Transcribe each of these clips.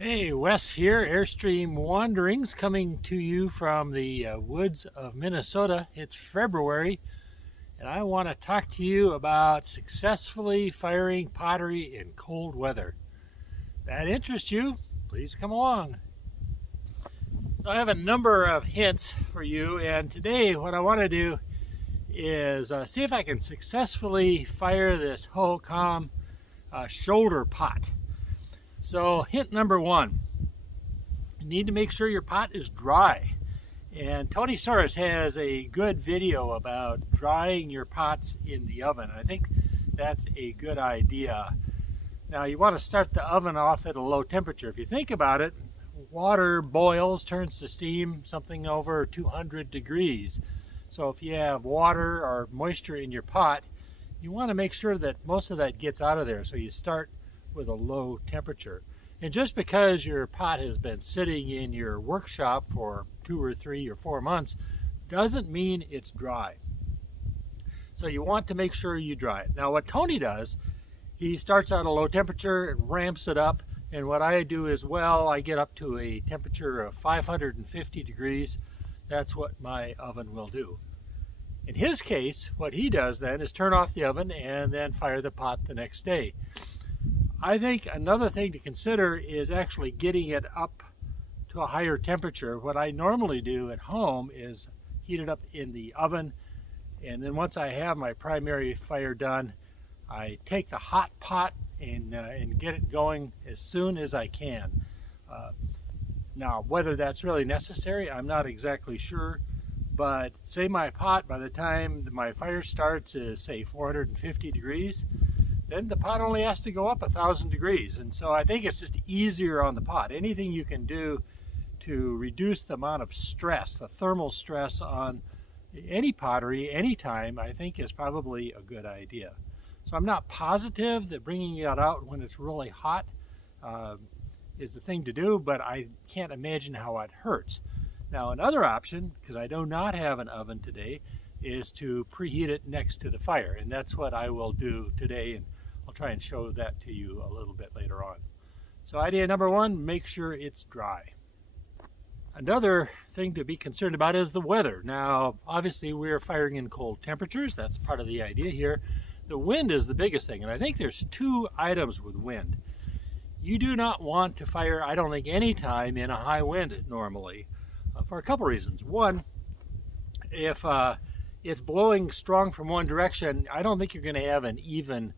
Hey, Wes here, Airstream Wanderings, coming to you from the woods of Minnesota. It's February, and I want to talk to you about successfully firing pottery in cold weather. If that interests you, please come along. So I have a number of hints for you, and today what I want to do is see if I can successfully fire this Hohokam shoulder pot. So hint number one, you need to make sure your pot is dry. And Tony Soros has a good video about drying your pots in the oven. I think that's a good idea. Now you want to start the oven off at a low temperature. If you think about it, water boils, turns to steam, something over 200 degrees. So if you have water or moisture in your pot, you want to make sure that most of that gets out of there. So you start with a low temperature. And just because your pot has been sitting in your workshop for 2 or 3 or 4 months doesn't mean it's dry. So you want to make sure you dry it. Now what Tony does, he starts out at a low temperature and ramps it up, and what I do as well, I get up to a temperature of 550 degrees. That's what my oven will do. In his case, what he does then is turn off the oven and then fire the pot the next day. I think another thing to consider is actually getting it up to a higher temperature. What I normally do at home is heat it up in the oven, and then once I have my primary fire done, I take the hot pot and get it going as soon as I can. Now, whether that's really necessary, I'm not exactly sure, but say my pot, by the time my fire starts, is say 450 degrees, then the pot only has to go up 1,000 degrees. And so I think it's just easier on the pot. Anything you can do to reduce the amount of stress, the thermal stress on any pottery, anytime, I think is probably a good idea. So I'm not positive that bringing it out when it's really hot is the thing to do, but I can't imagine how it hurts. Now another option, because I do not have an oven today, is to preheat it next to the fire, and that's what I will do today, and I'll try and show that to you a little bit later on. So idea number one, make sure it's dry. Another thing to be concerned about is the weather. Now obviously we're firing in cold temperatures, that's part of the idea here. The wind is the biggest thing, and I think there's 2 items with wind. You do not want to fire, I don't think, any time in a high wind normally, for a couple reasons. One, if it's blowing strong from one direction, I don't think you're going to have an even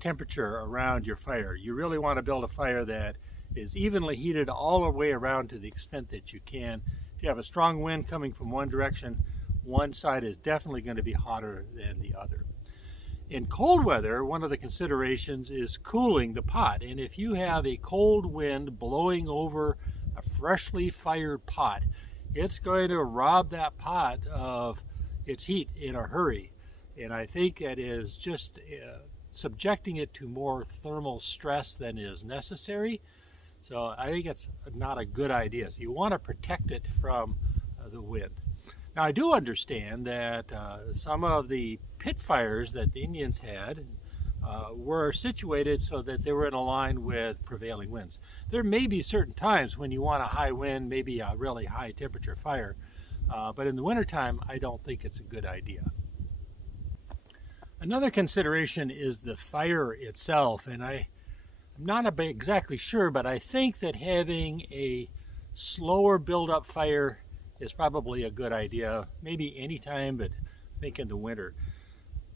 temperature around your fire. You really want to build a fire that is evenly heated all the way around to the extent that you can. If you have a strong wind coming from one direction, one side is definitely going to be hotter than the other. In cold weather, one of the considerations is cooling the pot, and if you have a cold wind blowing over a freshly fired pot, it's going to rob that pot of its heat in a hurry, and I think that is just subjecting it to more thermal stress than is necessary. So I think it's not a good idea. So you want to protect it from the wind. Now I do understand that some of the pit fires that the Indians had were situated so that they were in a line with prevailing winds. There may be certain times when you want a high wind, maybe a really high temperature fire, but in the wintertime I don't think it's a good idea. Another consideration is the fire itself, and I'm not exactly sure, but I think that having a slower build-up fire is probably a good idea, maybe anytime, but I think in the winter.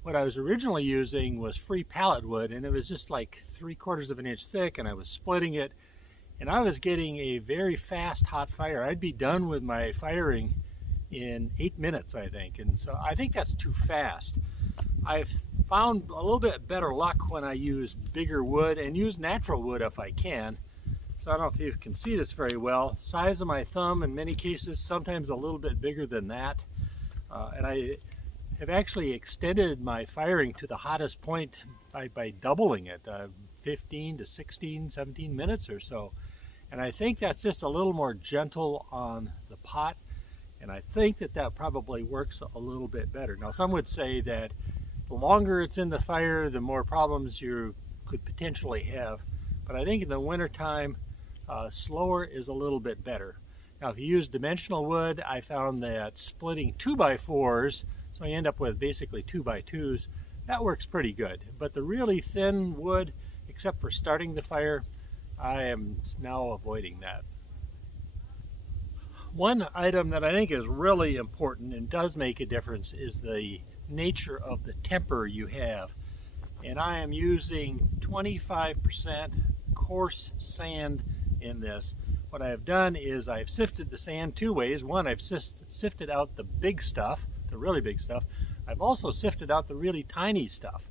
What I was originally using was free pallet wood, and it was just like 3/4 of an inch thick, and I was splitting it, and I was getting a very fast hot fire. I'd be done with my firing in 8 minutes, I think, and so I think that's too fast. I've found a little bit better luck when I use bigger wood and use natural wood if I can. So I don't know if you can see this very well. Size of my thumb in many cases, sometimes a little bit bigger than that. And I have actually extended my firing to the hottest point by doubling it, 15 to 16, 17 minutes or so. And I think that's just a little more gentle on the pot, and I think that that probably works a little bit better. Now some would say that the longer it's in the fire, the more problems you could potentially have. But I think in the wintertime, slower is a little bit better. Now, if you use dimensional wood, I found that splitting 2x4s, so you end up with basically 2x2s, that works pretty good. But the really thin wood, except for starting the fire, I am now avoiding that. One item that I think is really important and does make a difference is the nature of the temper you have. And I am using 25% coarse sand in this. What I've done is I've sifted the sand two ways. One, I've sifted out the big stuff, the really big stuff. I've also sifted out the really tiny stuff.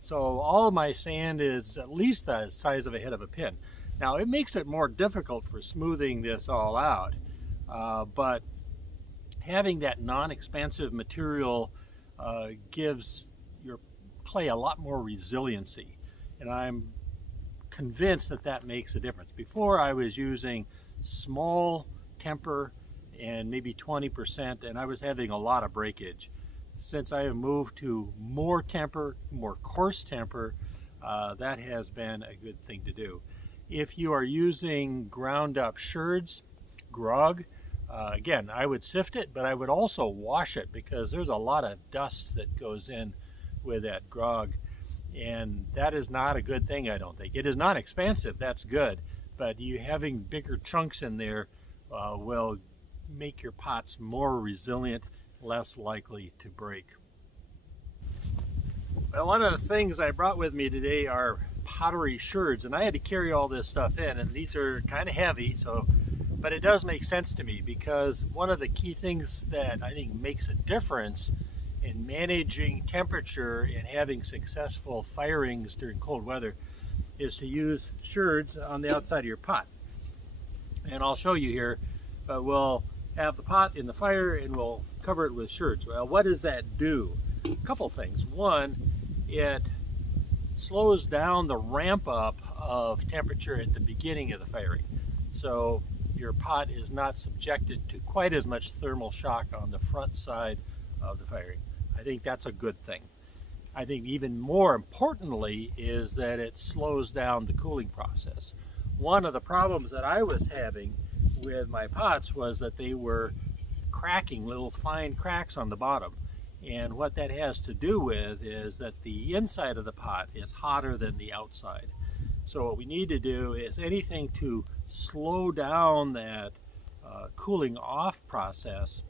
So all of my sand is at least the size of a head of a pin. Now, it makes it more difficult for smoothing this all out, but having that non-expansive material gives your clay a lot more resiliency, and I'm convinced that that makes a difference. Before, I was using small temper and maybe 20%, and I was having a lot of breakage. Since I have moved to more temper, more coarse temper, that has been a good thing to do. If you are using ground up sherds, grog, again, I would sift it, but I would also wash it because there's a lot of dust that goes in with that grog, and that is not a good thing, I don't think. It is not expansive, that's good, but you having bigger chunks in there will make your pots more resilient, less likely to break. Well, one of the things I brought with me today are pottery sherds, and I had to carry all this stuff in, and these are kind of heavy, but it does make sense to me because one of the key things that I think makes a difference in managing temperature and having successful firings during cold weather is to use sherds on the outside of your pot. And I'll show you here, but we'll have the pot in the fire and we'll cover it with sherds. Well, what does that do? A couple things. One, it slows down the ramp up of temperature at the beginning of the firing. So your pot is not subjected to quite as much thermal shock on the front side of the firing. I think that's a good thing. I think even more importantly is that it slows down the cooling process. One of the problems that I was having with my pots was that they were cracking, little fine cracks on the bottom. And what that has to do with is that the inside of the pot is hotter than the outside. So what we need to do is anything to slow down that cooling off process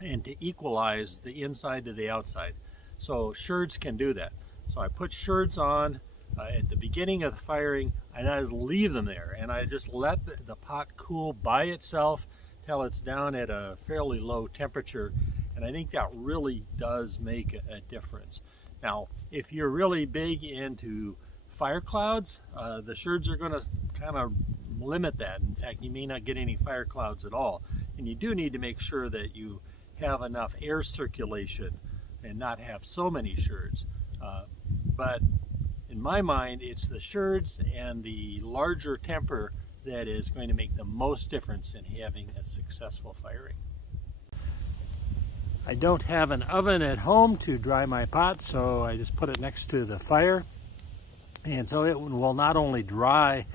and to equalize the inside to the outside. So sherds can do that. So I put sherds on at the beginning of the firing, and I just leave them there, and I just let the pot cool by itself till it's down at a fairly low temperature, and I think that really does make a difference. Now, if you're really big into fire clouds, the sherds are going to kind of limit that. In fact, you may not get any fire clouds at all, and you do need to make sure that you have enough air circulation and not have so many sherds. But in my mind, it's the sherds and the larger temper that is going to make the most difference in having a successful firing. I don't have an oven at home to dry my pot, so I just put it next to the fire. And so it will not only dry,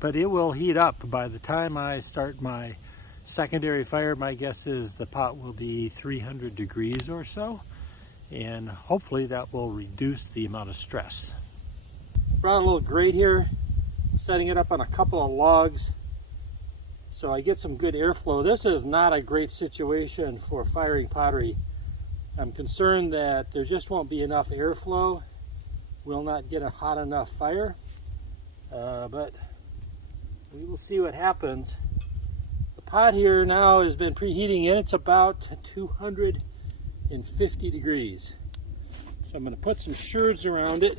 but it will heat up. By the time I start my secondary fire, my guess is the pot will be 300 degrees or so, and hopefully that will reduce the amount of stress. Brought a little grate here, setting it up on a couple of logs so I get some good airflow. This is not a great situation for firing pottery. I'm concerned that there just won't be enough airflow. We'll not get a hot enough fire, but we will see what happens. The pot here now has been preheating and it's about 250 degrees. So I'm going to put some sherds around it.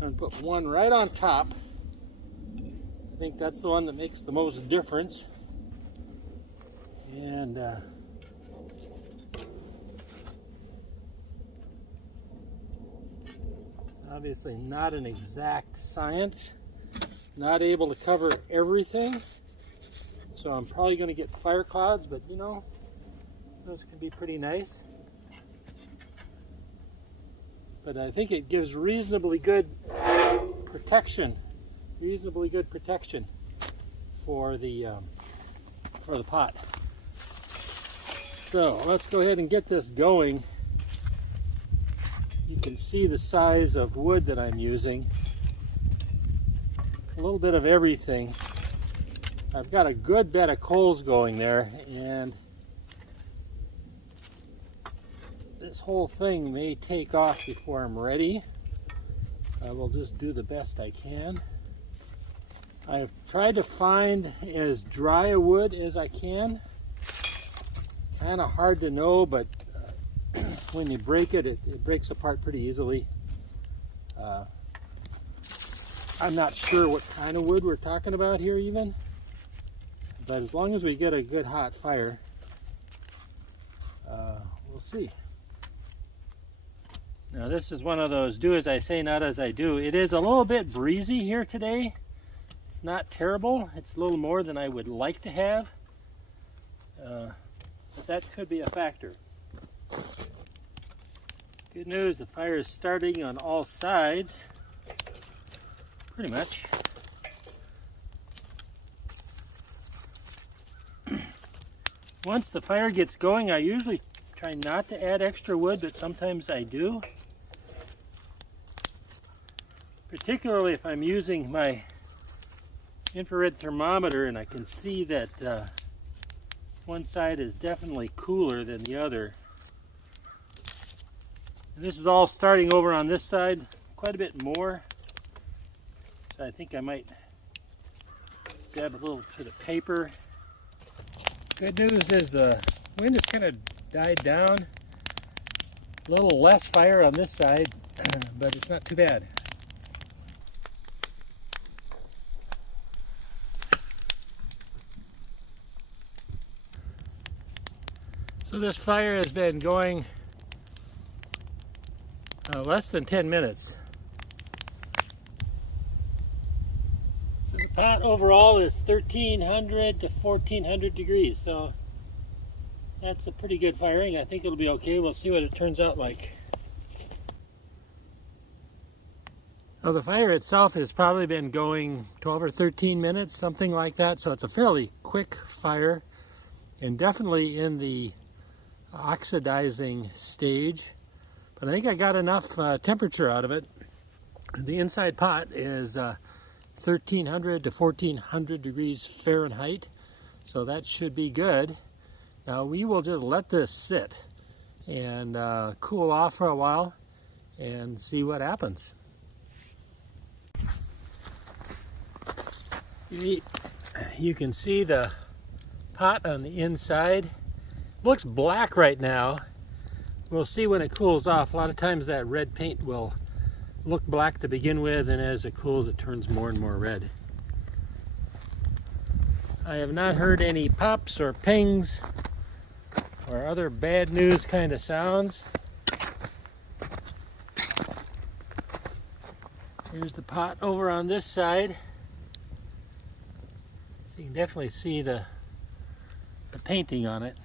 I'm going to put one right on top. I think that's the one that makes the most difference. And obviously not an exact science. Not able to cover everything. So I'm probably going to get fire clouds, but you know, those can be pretty nice. But I think it gives reasonably good protection. for the pot. So let's go ahead and get this going. You can see the size of wood that I'm using. A little bit of everything. I've got a good bed of coals going there, and this whole thing may take off before I'm ready. I will just do the best I can. I've tried to find as dry a wood as I can. Kind of hard to know, but when you break it, it breaks apart pretty easily. I'm not sure what kind of wood we're talking about here even, but as long as we get a good hot fire, we'll see. Now this is one of those do as I say, not as I do. It is a little bit breezy here today. It's not terrible. It's a little more than I would like to have, but that could be a factor. Good news, the fire is starting on all sides, pretty much. Once the fire gets going, I usually try not to add extra wood, but sometimes I do. Particularly if I'm using my infrared thermometer and I can see that one side is definitely cooler than the other. And this is all starting over on this side quite a bit more. So I think I might grab a little bit of paper. Good news is the wind has kind of died down. A little less fire on this side, but it's not too bad. So this fire has been going less than 10 minutes. So the pot overall is 1300 to 1400 degrees. So that's a pretty good firing. I think it'll be okay. We'll see what it turns out like. Well, the fire itself has probably been going 12 or 13 minutes, something like that. So it's a fairly quick fire, and definitely in the oxidizing stage. But I think I got enough temperature out of it. The inside pot is 1300 to 1400 degrees Fahrenheit. So that should be good. Now we will just let this sit and cool off for a while and see what happens. You can see the pot on the inside. Looks black right now. We'll see when it cools off. A lot of times that red paint will look black to begin with, and as it cools it turns more and more red. I have not heard any pops or pings or other bad news kind of sounds. Here's the pot over on this side. So you can definitely see the painting on it.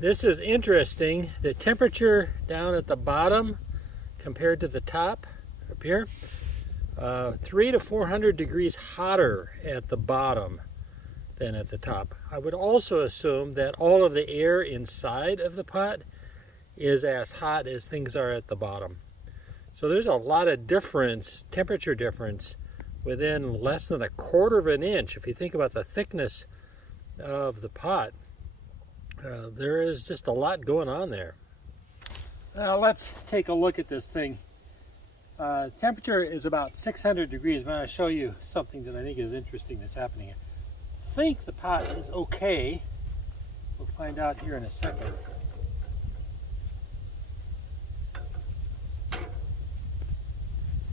This is interesting. The temperature down at the bottom compared to the top up here, 300 to 400 degrees hotter at the bottom than at the top. I would also assume that all of the air inside of the pot is as hot as things are at the bottom. So there's a lot of difference, temperature difference, within less than 1/4 of an inch. If you think about the thickness of the pot, there is just a lot going on there. Now let's take a look at this thing. Temperature is about 600 degrees. I'm going to show you something that I think is interesting that's happening here. I think the pot is okay. We'll find out here in a second.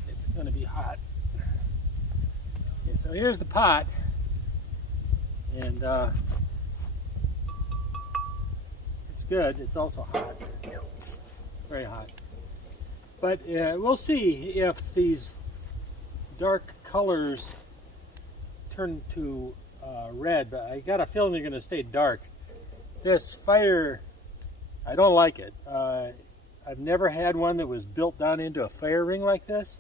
It's going to be hot. Okay, so here's the pot, and it's good. It's also hot, very hot. But we'll see if these dark colors turn to red, but I got a feeling they're going to stay dark. This fire, I don't like it. I've never had one that was built down into a fire ring like this,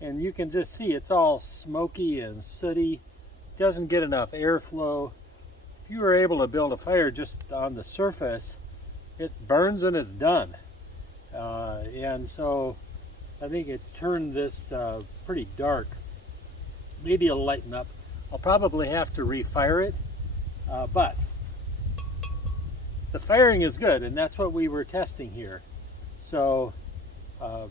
and you can just see it's all smoky and sooty. doesn't get enough airflow. If you were able to build a fire just on the surface, it burns and it's done. And so I think it turned this pretty dark. Maybe it'll lighten up. I'll probably have to refire it, but the firing is good, and that's what we were testing here. So a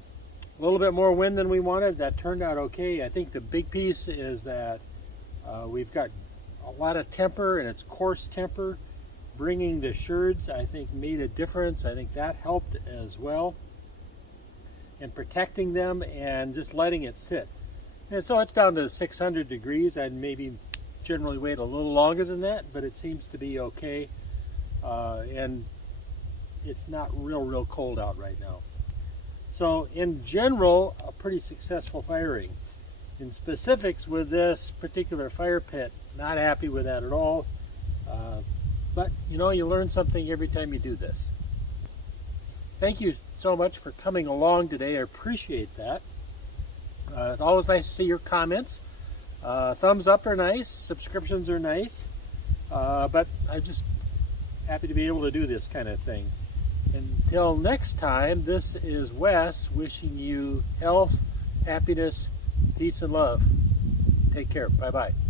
little bit more wind than we wanted. That turned out okay. I think the big piece is that we've got a lot of temper, and it's coarse temper. Bringing the sherds, I think, made a difference. I think that helped as well. And protecting them and just letting it sit. And so it's down to 600 degrees. I'd maybe generally wait a little longer than that, but it seems to be okay. And it's not real cold out right now. So in general, a pretty successful firing. In specifics with this particular fire pit, not happy with that at all. But you know, you learn something every time you do this. Thank you so much for coming along today. I appreciate that. It's always nice to see your comments. Thumbs up are nice, subscriptions are nice, but I'm just happy to be able to do this kind of thing. Until next time, this is Wes wishing you health, happiness, peace, and love. Take care. Bye-bye.